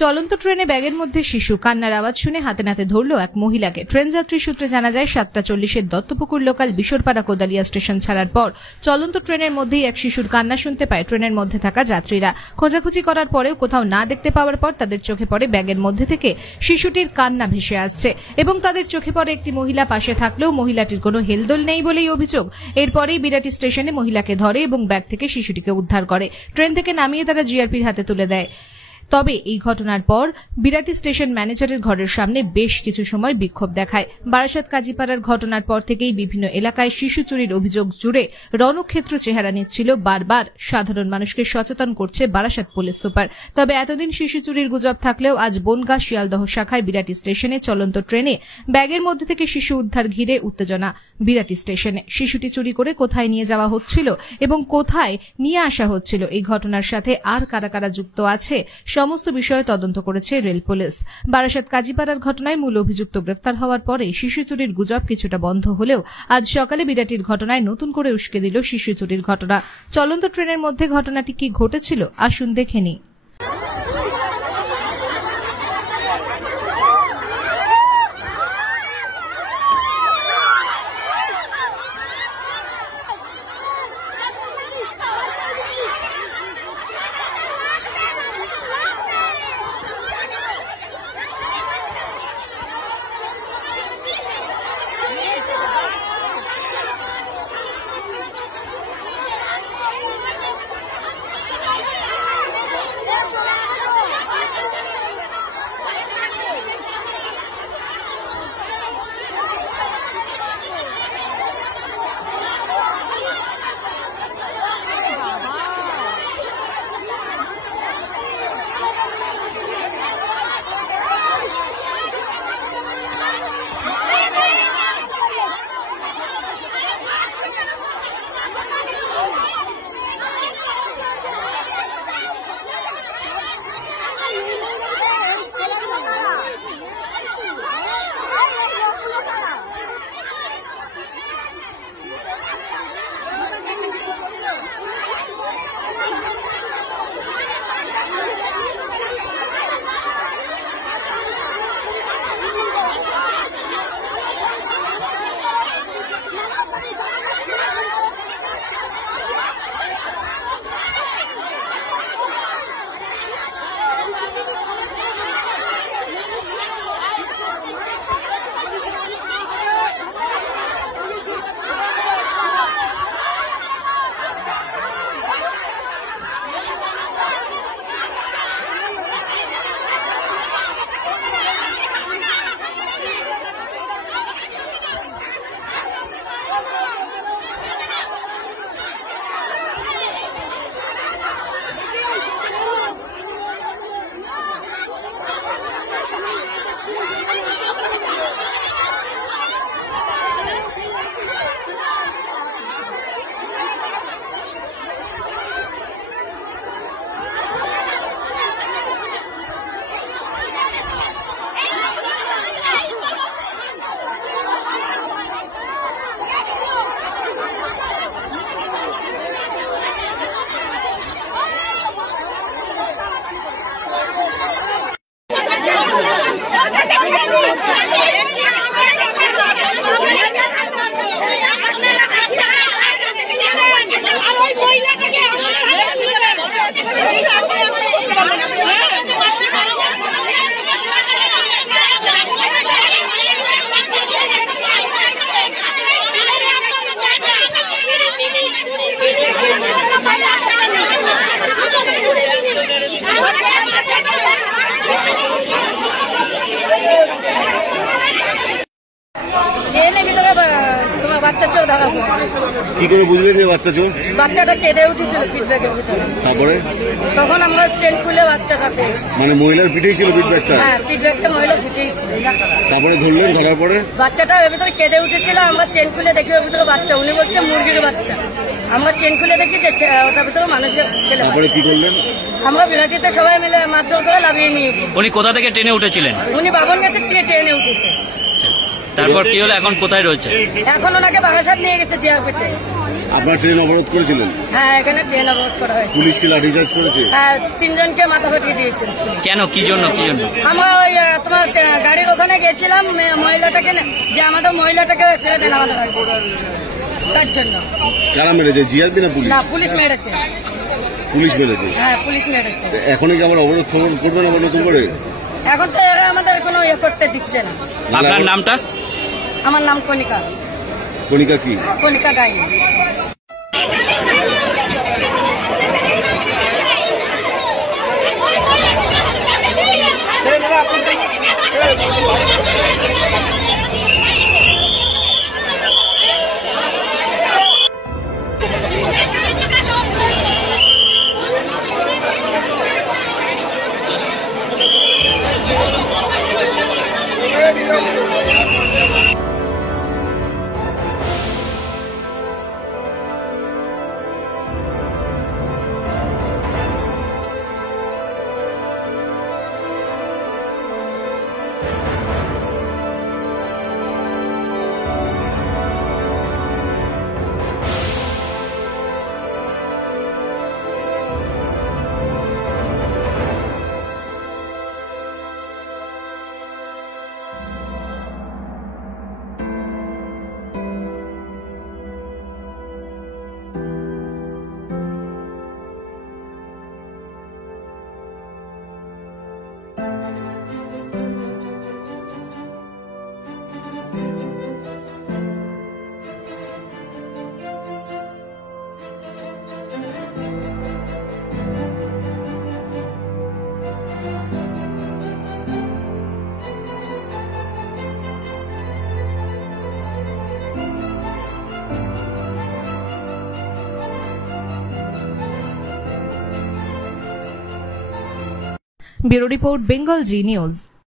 চলন্ত ট্রেনে ব্যাগের মধ্যে শিশু কান্নার আওয়াজ শুনে হাতে নাতে ধরল এক মহিলাকে। ট্রেন যাত্রী সূত্রে জানা যায় 7:40 দত্তপুকুর লোকাল বিশরপাড়া কোদালিয়া স্টেশন ছাড়ার পর চলন্ত ট্রেনের মধ্যেই এক শিশুর কান্না শুনতে পায় ট্রেনের মধ্যে থাকা যাত্রীরা। খোঁজাখুঁজি করার পরেও কোথাও না দেখতে পাওয়ার পর তাদের চোখে পড়ে ব্যাগের মধ্যে থেকে শিশুটির কান্না ভেসে আসছে এবং তাদের চোখে পড়ে একটি মহিলা পাশে থাকলেও মহিলাটির কোনো হেলদোল নেই বলেই অভিযোগ। এরপরেই বিরাটি স্টেশনে মহিলাকে ধরে এবং ব্যাগ থেকে শিশুটিকে উদ্ধার করে। ট্রেন থেকে নামিয়ে তারা জিআরপির হাতে তুলে দেয়। তবে এই ঘটনার পর বিরাটি স্টেশন ম্যানেজারের ঘরের সামনে বেশ কিছু সময় বিক্ষোভ দেখায়। বারাসাত কাজীপাড়ার ঘটনার পর থেকেই বিভিন্ন এলাকায় শিশু চুরির অভিযোগ জুড়ে রণক্ষেত্র চেহারা নিচ্ছিল। বারবার সাধারণ মানুষকে সচেতন করছে বারাসাত পুলিশ সুপার। তবে এতদিন শিশু চুরির গুজব থাকলেও আজ বনগাঁ শিয়ালদহ শাখায় বিরাটি স্টেশনে চলন্ত ট্রেনে ব্যাগের মধ্যে থেকে শিশু উদ্ধার ঘিরে উত্তেজনা। বিরাটি স্টেশনে শিশুটি চুরি করে কোথায় নিয়ে যাওয়া হচ্ছিল এবং কোথায় নিয়ে আসা হচ্ছিল, এই ঘটনার সাথে আর কারা কারা যুক্ত আছে সমস্ত বিষয়ে তদন্ত করেছে রেল পুলিশ। বারাসাত কাজীপাড়ার ঘটনায় মূল অভিযুক্ত গ্রেফতার হওয়ার পরে শিশু চুরির গুজব কিছুটা বন্ধ হলেও আজ সকালে বিরাটির ঘটনায় নতুন করে উস্কে দিল শিশু চুরির ঘটনা। চলন্ত ট্রেনের মধ্যে ঘটনাটি কি ঘটেছিল আসুন দেখে নিই। বাচ্চা চোর ধরা পড়েছে। কি করে বুঝলেন যে বাচ্চা চোর? বাচ্চাটা কেঁদে উঠেছিল পিঠ ব্যাগের ভিতরে। তারপরে তখন আমরা চেন খুলে বাচ্চাটা পেয়েছি। মানে মহিলার পিঠেই ছিল পিঠ ব্যাগটা? হ্যাঁ, পিঠ ব্যাগটা মহিলার পিঠেই ছিল। তারপরে ধরলেন, ধরার পরে বাচ্চাটা এর ভিতরে কেঁদে উঠেছিল। আমরা চেন খুলে দেখি ওর ভিতরে বাচ্চা। উনি বলছে মুরগির বাচ্চা। আমরা চেন খুলে দেখি যে ওটার ভিতরে মানুষের ছেলে। তারপরে কি করলেন? আমরা বিরাটিতে সবাই মিলে মাধ্যম করে লাভিয়ে নিয়েছি। উনি কোথা থেকে ট্রেনে উঠেছিলেন? উনি বাবন গেছে ট্রেনে উঠেছে। তারপর কি হলো, এখন কোথায় রয়েছে? এখন ওনাকে বাগাসাত নিয়ে গেছে জিআরপিতে। আপনার ট্রেন অবরোধ করেছিলেন? হ্যাঁ, এখানে ট্রেন অবরোধ করা হয়েছে। পুলিশ কি লাঠিচার্জ করেছে? হ্যাঁ, 3 জনকে মাথা ফাটিয়ে দিয়েছেন। কেন, কি জন্য? আমরা ওই তোমার গাড়ির ওখানে গেছিলাম, মহিলাটাকে যে আমাদের মহিলাটাকে ছেড়ে দেন আমাদের গাড়ি, তার জন্য। কারা মেরেছে, জিআরপি না পুলিশ? না, পুলিশ মেরেছে। পুলিশ মেরেছে? হ্যাঁ, পুলিশ মেরেছে। এখনই কি আবার অবরোধ করবেন আবার নতুন করে? এখন তো আমাদের কোনো ইয়ে করতে দিচ্ছে না। আপনার নামটা? আমার নাম কণিকা। কণিকা কি? কণিকা গাই। ব্যুরো রিপোর্ট, বেঙ্গল জি নিউজ।